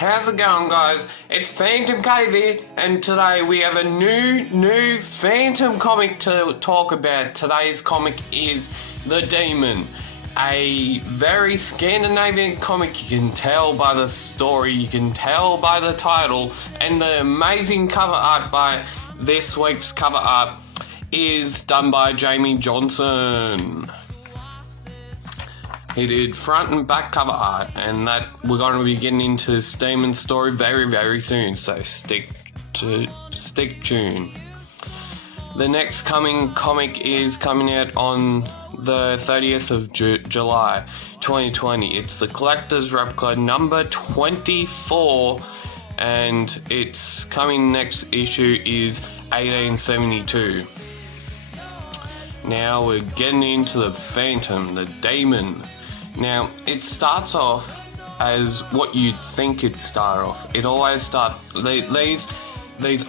How's it going, guys? It's PhantomCave here, and today we have a new Phantom comic to talk about. Today's comic is The Demon, a very Scandinavian comic. You can tell by the story, you can tell by the title, and the amazing cover art by this week's cover art is done by Jamie Johnson. He did front and back cover art, and that we're going to be getting into this demon story very soon, so stick tuned. The next coming comic is coming out on the 30th of July 2020. It's the Collector's Replica number 24, and its coming next issue is 1872. Now we're getting into the Phantom, the Demon. Now, it starts off as what you'd think it'd start off. It always starts... These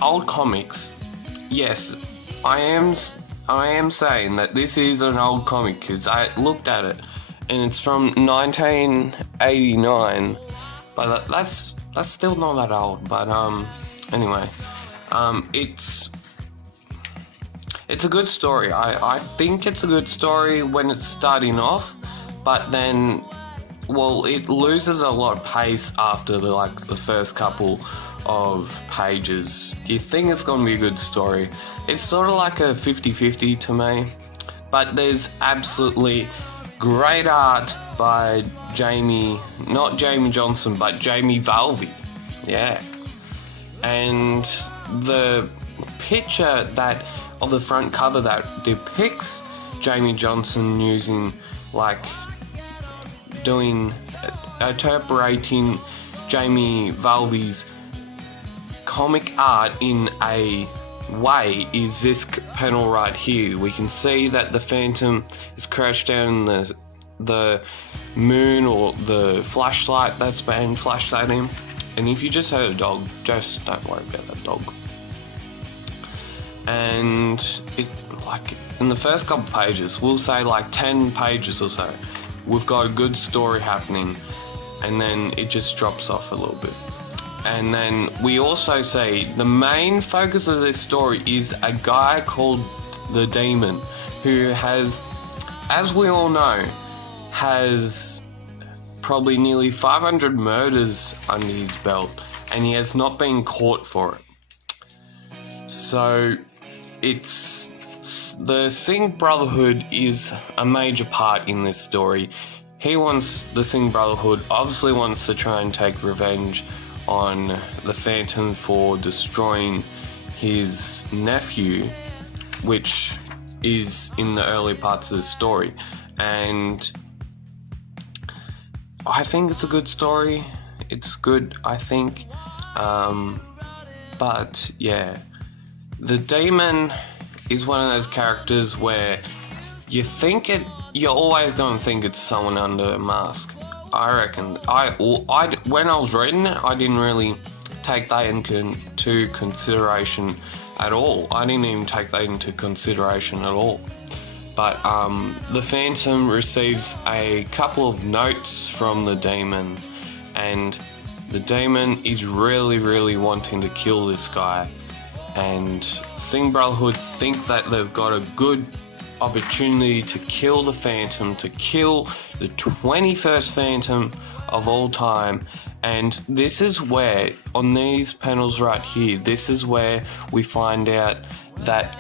old comics... Yes, I am saying that this is an old comic because I looked at it and it's from 1989. But that's still not that old. But anyway, it's a good story. I think it's a good story when it's starting off. But then, well, it loses a lot of pace after the first couple of pages. You think it's going to be a good story. It's sort of like a 50-50 to me. But there's absolutely great art by not Jamie Johnson, but Jamie Valvey. Yeah. And the picture of the front cover that depicts Jamie Johnson using interpreting Jamie Valvey's comic art in a way is this panel right here. We can see that the Phantom is crouched down in the moon or the flashlight that's being flashed at him. And if you just had a dog, just don't worry about that dog. And in the first couple pages, we'll say 10 pages or so, we've got a good story happening, and then it just drops off a little bit. And then we also say the main focus of this story is a guy called the Demon, who has, as we all know, has probably nearly 500 murders under his belt, and he has not been caught for it. So the Singh Brotherhood is a major part in this story. The Singh Brotherhood obviously wants to try and take revenge on the Phantom for destroying his nephew, which is in the early parts of the story. And I think it's a good story. It's good, I think. But yeah, the Demon is one of those characters where you're always going to think it's someone under a mask. I reckon. When I was reading it, I didn't really take that into consideration at all. I didn't even take that into consideration at all. But the Phantom receives a couple of notes from the Demon, and the Demon is really wanting to kill this guy. And Singh Brotherhood think that they've got a good opportunity to kill the Phantom, to kill the 21st Phantom of all time. And this is where, on these panels right here, this is where we find out that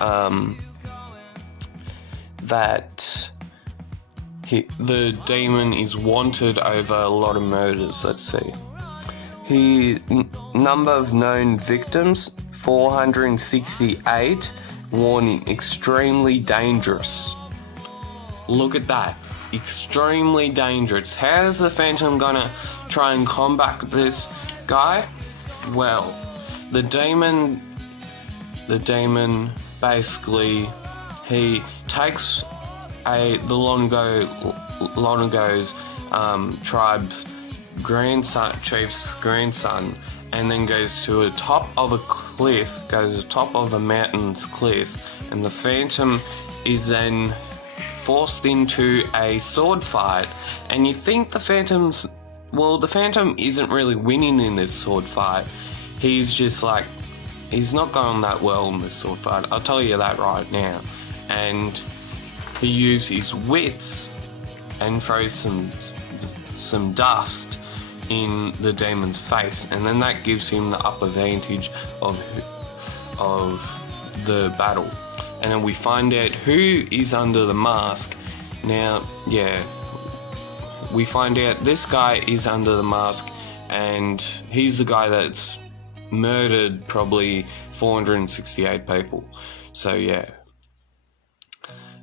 the Demon is wanted over a lot of murders. Let's see. Number of known victims, 468. Warning, extremely dangerous. Look at that. Extremely dangerous. How is the Phantom gonna try and combat this guy? Well, the Demon basically, he takes the Lonago's tribe's chief's grandson, and then goes to the top of a mountain's cliff, and the Phantom is then forced into a sword fight. And you think the Phantom's well, the Phantom isn't really winning in this sword fight. He's just like, he's not going that well in this sword fight. I'll tell you that right now. And he used his wits and throws some dust in the demon's face, and then that gives him the upper advantage of the battle. And then we find out who is under the mask. Now, yeah, we find out this guy is under the mask, and he's the guy that's murdered probably 468 people. So yeah.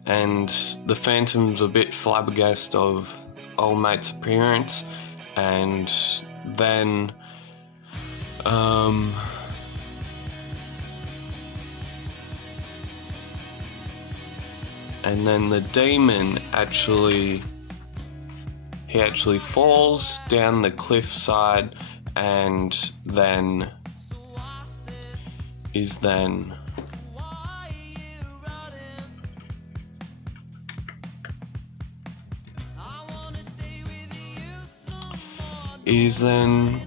And the Phantom's a bit flabbergasted of old mate's appearance, and then the demon actually falls down the cliffside, and then is then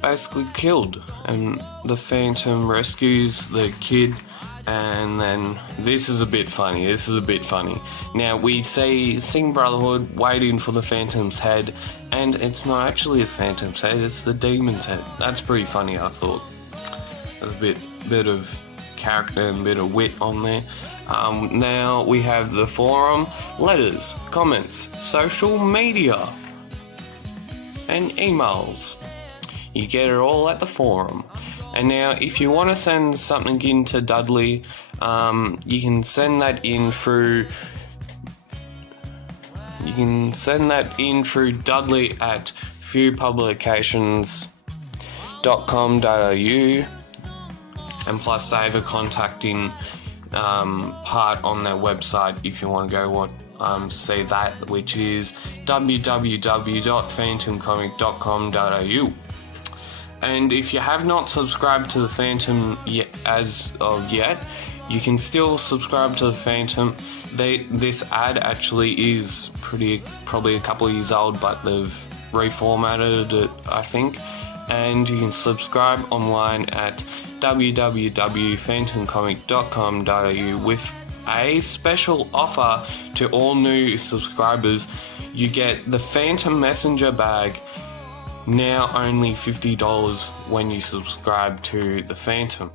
basically killed, and the Phantom rescues the kid. And then this is a bit funny. Now we see Sing Brotherhood waiting for the Phantom's head, and it's not actually the Phantom's head, it's the demon's head. That's pretty funny, I thought. There's a bit of character and a bit of wit on there. Now we have the forum, letters, comments, social media, and emails. You get it all at the forum. And now, if you want to send something in to Dudley, you can send that in through Dudley at fewpublications.com.au, and plus they have a contacting part on their website if you want to go see that, which is www.phantomcomic.com.au. And if you have not subscribed to the Phantom as of yet, you can still subscribe to the Phantom. This ad actually is probably a couple of years old, but they've reformatted it, I think. And you can subscribe online at www.phantomcomic.com.au with a special offer to all new subscribers. You get the Phantom Messenger bag, now only $50 when you subscribe to the Phantom.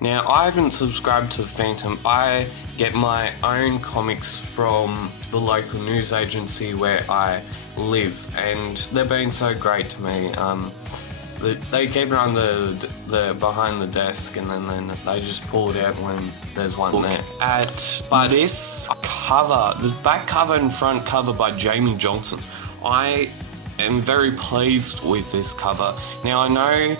Now, I haven't subscribed to the Phantom. I get my own comics from the local news agency where I live, and they've been so great to me. They keep it on the behind the desk, and then they just pull it out when there's one there. But this back cover and front cover by Jamie Johnson, I am very pleased with this cover. Now, I know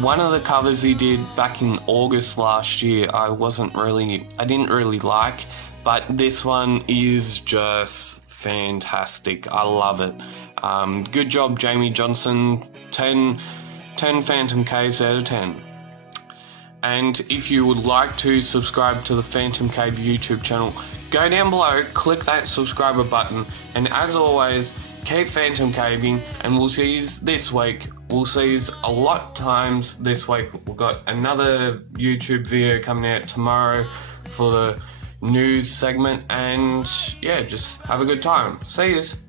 one of the covers he did back in August last year I didn't really like, but this one is just fantastic. I love it. Good job, Jamie Johnson. 10 Phantom Caves out of 10. And if you would like to subscribe to the Phantom Cave YouTube channel, go down below, click that subscriber button, and as always, keep Phantom Caving, and we'll see you this week. We'll see you a lot of times this week. We've got another YouTube video coming out tomorrow for the news segment, and yeah, just have a good time. See yous.